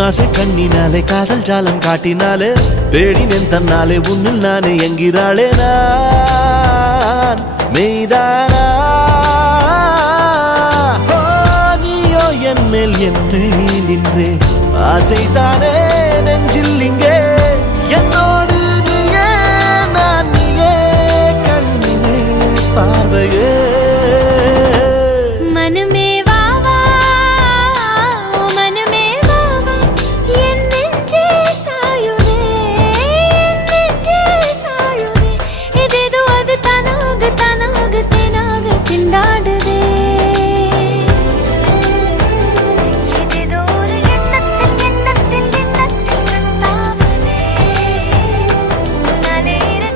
உன்னாசை கண்ணினாலே காதல் ஜாலம் காட்டினாலே தேடினேன் தன்னாலே உன்னில் நானே என்கிறாளே நான் மெய்தானா என் மேல் என்னை நின்றே ஆசைதானே நெஞ்சில் இங்கே